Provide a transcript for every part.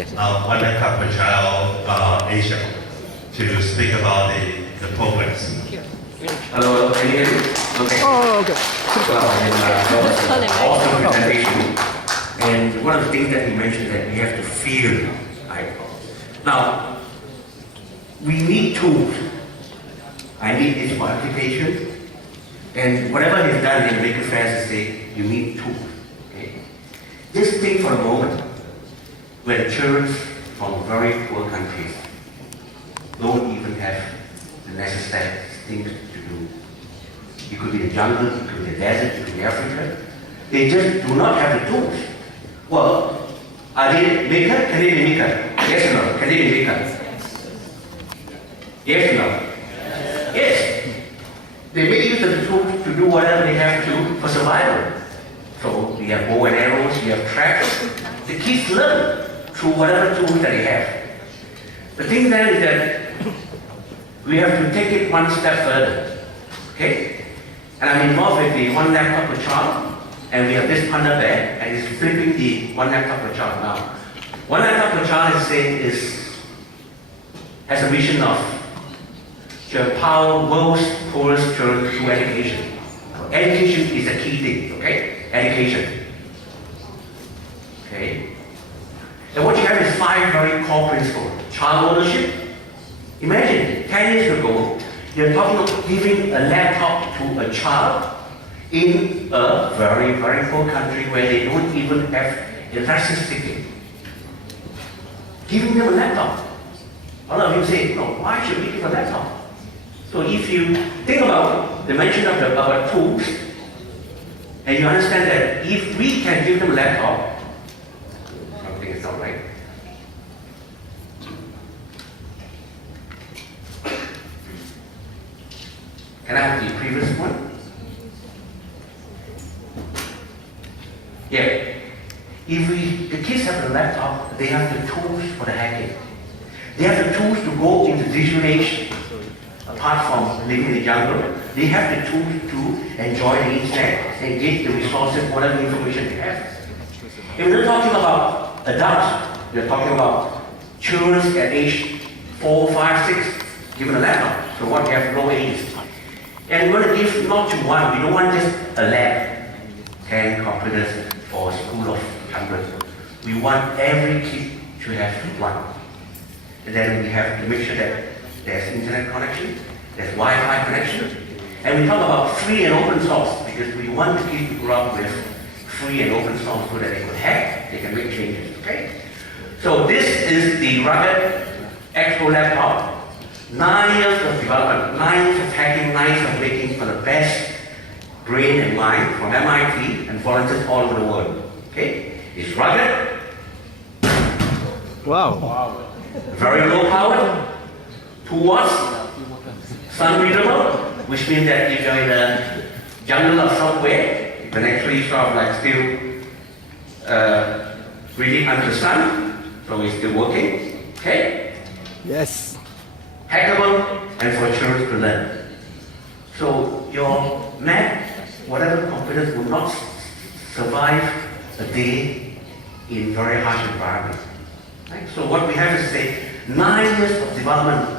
Yes. One Cup per Child Asia to speak about the progress. Hello, can you hear me? Okay. Oh, okay. That was an awesome presentation. And one of the things that he mentioned that we have to feel. Right? Now, we need tools. I need this for application. And whatever is done in Maker Faire Shenzhen, you need tools. Okay? Just think for a moment where the children from very poor countries don't even have the necessary things to do. It could be the jungle, it could be the desert, it could be Africa. They just do not have the tools. Well, are they maker? Can they be maker? Yes or no? Can they be maker? Yes or no? Yes. They make use of the tools to do whatever they have to for survival. So we have bow and arrows, we have traps. The kids learn through whatever tools that they have. The thing then is that we have to take it one step further. Okay? And I'm involved with the one laptop per child, and we have this panda bear, and it's flipping the one laptop per child now. One laptop per child has a mission of to empower world's poorest children through education. Education is a key thing, okay? Education. Okay? And what you have is 5 very core principles. Child ownership. Imagine, 10 years ago, you're talking of giving a laptop to a child in a very, very poor country where they don't even have electricity. Giving them a laptop. A lot of you say, no, why should we give a laptop? So if you think about the mention of our tools, and you understand that if we can give them a laptop, something is not right. Can I have the previous one? Yeah. If the kids have the laptop, they have the tools for the hacking. They have the tools to go into digital age. Apart from living in the jungle, they have the tools to enjoy the internet and get the resources, whatever information they have. If we're not talking about adults, we're talking about children at age 4, 5, 6, given a laptop. So what we have low ages. And we're going to give not to one, we don't want just a lab, 10 computers for a school of 100. We want every kid to have one. And then we have to make sure that there's internet connection, there's Wi-Fi connection, and we talk about free and open source because we want the kids to grow up with free and open source so that they can hack, they can make changes, okay? So this is the rugged Expo laptop. 9 years of development, 9 years of hacking, 9 years of making for the best brain and mind from MIT and volunteers all over the world, okay? It's rugged. Wow. Very low power. 2 watts, sun readable, which means that if you're in a jungle or somewhere, you can actually sort of like still reading under the sun, so it's still working, okay? Yes. Hackable and for children to learn. So your Mac, whatever computers will not survive a day in very harsh environment. Right? So what we have is to say 9 years of development.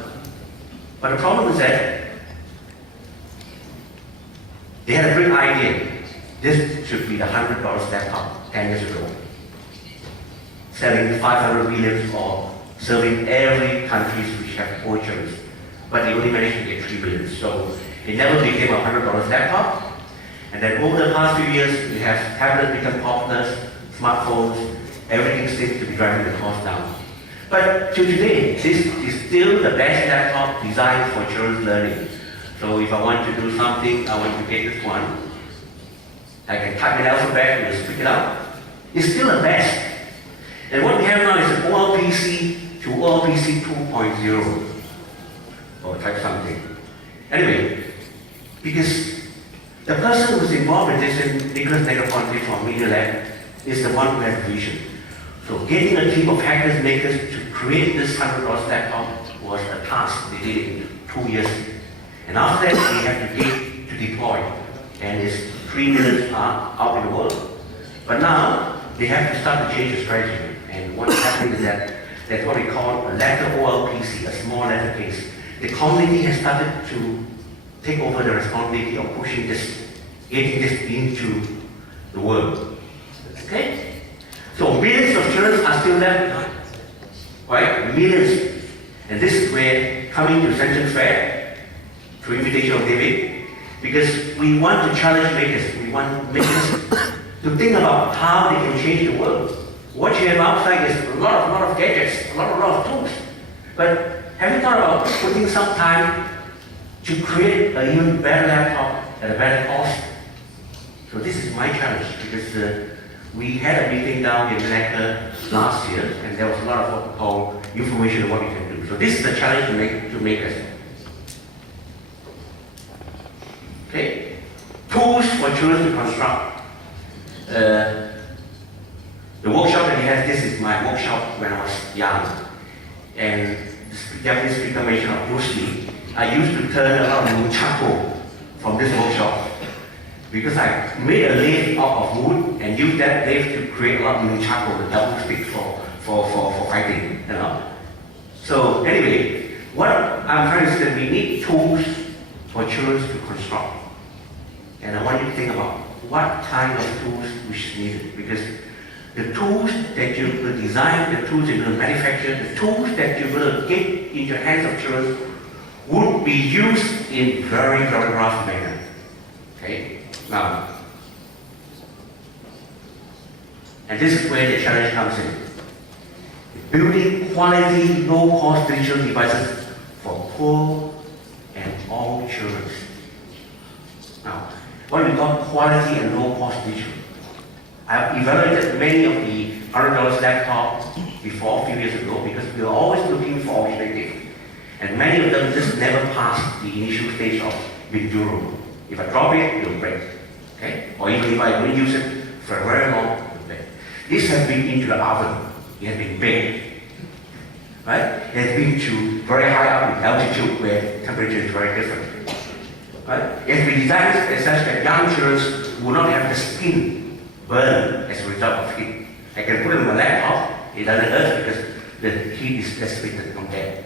But the problem is that they had a great idea. This should be the $100 laptop 10 years ago. Selling 500 million or serving every country which have poor children. But they only managed to get 3 billion. So it never became a $100 laptop. And then over the past few years, we have tablets become popular, smartphones, everything seems to be driving the cost down. But to today, this is still the best laptop designed for children's learning. So if I want to do something, I want to get this one. I can type an alphabet and speak it out. It's still the best. And what we have now is an olpc to olpc 2.0. Or type something. Anyway, because the person who's involved with this, and Nicholas Negaponte from Media Lab, is the one who has vision. So getting a team of hackers, makers to create this $100 laptop was a task. They did it in 2 years. And after that, they have to get to deploy. And it's 3 million out in the world. But now, they have to start to change the strategy. And what's happening is that that's what we call a letter olpc, a small letter case. The community has started to take over the responsibility of pushing this, getting this into the world. Okay? So millions of children are still left behind. Right? Millions. And this is where coming to Shenzhen Fair, through invitation of David, because we want to challenge makers. We want makers to think about how they can change the world. What you have outside is a lot of gadgets, a lot of tools. But have you thought about putting some time to create an even better laptop at a better cost? So this is my challenge, because we had a meeting down in Maker last year, and there was a lot of what we call information on what we can do. So this is the challenge to makers. Okay, tools for children to construct. The workshop that he has, this is my workshop when I was young. And the Japanese speaker mentioned of Bruce Lee. I used to turn a lot of nunchaku from this workshop because I made a lathe out of wood and used that lathe to create a lot of nunchaku, the double stick for fighting, you know. So anyway, what I'm trying to say is that we need tools for children to construct. And I want you to think about what kind of tools which is needed, because the tools that you will design, the tools that you will manufacture, the tools that you will get into the hands of children would be used in very rough manner. Okay? Now, and this is where the challenge comes in. Building quality, low-cost digital devices for poor and all children. Now, what we call quality and low-cost digital. I've evaluated many of the $100 laptops before, a few years ago, because we were always looking for alternative. And many of them just never passed the initial stage of being durable. If I drop it, it will break. Okay? Or even if I don't use it for a very long, it will break. This has been into the oven. It has been baked. Right? It has been to very high up in altitude where temperature is very different. Right? It has been designed as such that young children will not have the skin burn as a result of heat. I can put it on my laptop, it doesn't hurt because the heat is dissipated from there.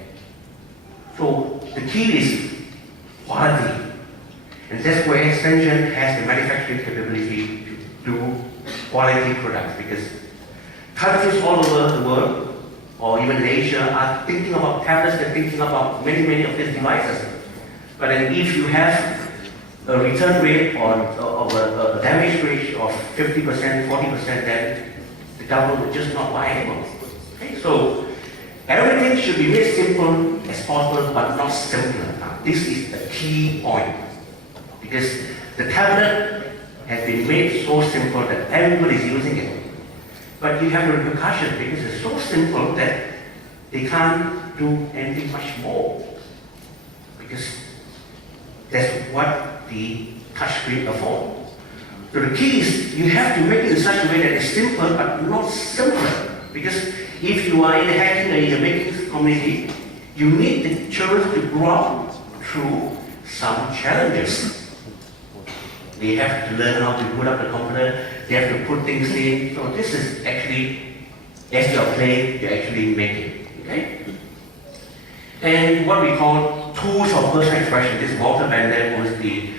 So the key is quality. And that's where Shenzhen has the manufacturing capability to do quality products, because countries all over the world, or even in Asia, are thinking about tablets, they're thinking about many of these devices. But then if you have a return rate of a damage rate of 50%, 40%, then the government will just not buy anymore. Okay? So everything should be made simple as possible, but not simpler. Now, this is the key point, because the tablet has been made so simple that everybody is using it. But you have a repercussion because it's so simple that they can't do anything much more, because that's what the touchscreen affords. So the key is you have to make it in such a way that it's simple but not simpler. Because if you are in the hacking or in the making community, you need the children to grow up through some challenges. They have to learn how to put up the computer, they have to put things in. So this is actually, as you're playing, you're actually making. Okay? And what we call tools of personal expression. This Walter Bender was the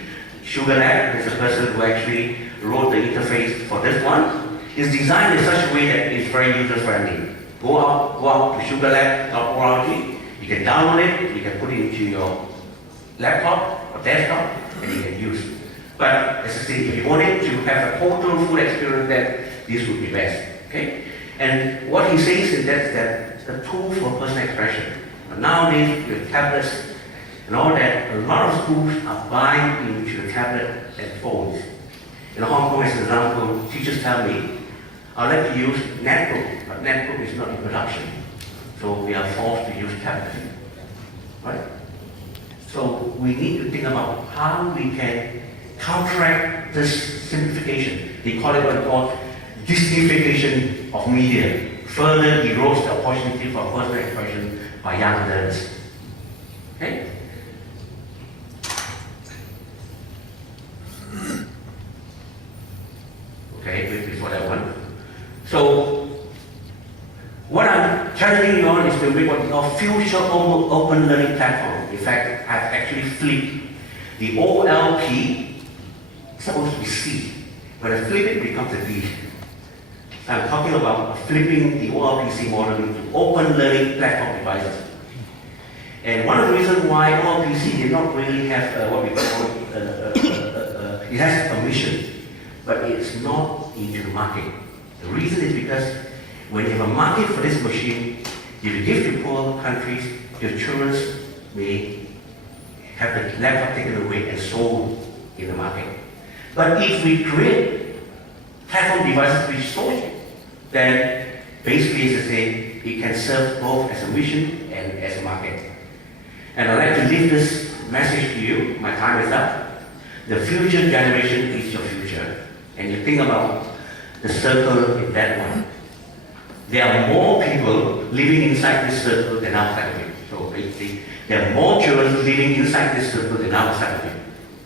Sugar Lab, is the person who actually wrote the interface for this one. It's designed in such a way that it's very user-friendly. Go out to sugarlab.org, you can download it, you can put it into your laptop or desktop, and you can use it. But as I say, if you wanted to have a total full experience, then this would be best. Okay? And what he says is that the tool for personal expression. But nowadays, with tablets and all that, a lot of schools are buying into the tablet and phones. In Hong Kong, as an example, teachers tell me, I'd like to use netbook, but netbook is not in production. So we are forced to use tablet. Right? So we need to think about how we can counteract this simplification. They call it what they call Disneyfication of media. Further erodes the opportunity for personal expression by young learners. Okay? Okay, before that one. So challenging you all is to make what we call future open learning platform. In fact, I've actually flipped the OLP, it's supposed to be C. When I flip it, it becomes a D. I'm talking about flipping the OLPC model into open learning platform devices. And one of the reasons why OLPC did not really have what we call, it has a mission, but it's not into the market. The reason is because when you have a market for this machine, if you give to poor countries, your children may have the laptop taken away and sold in the market. But if we create platform devices which sold it, then basically, as I say, it can serve both as a mission and as a market. And I'd like to leave this message to you. My time is up. The future generation is your future. And you think about the circle in that one. There are more people living inside this circle than outside of it. So basically, there are more children living inside this circle than outside of it.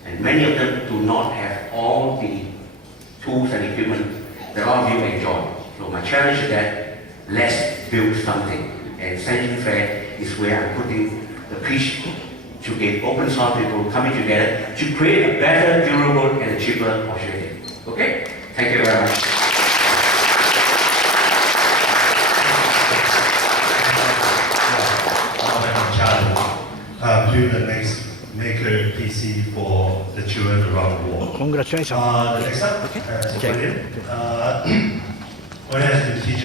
And many of them do not have all the tools and equipment that all of you enjoy. So my challenge is that let's build something. And Shenzhen Fair is where I'm putting the pitch to get open source people coming together to create a better, durable, and a cheaper opportunity. Okay? Thank you very much. Do the next Maker PC for the children around the world. Congratulations. Next up, Okay. William has been teaching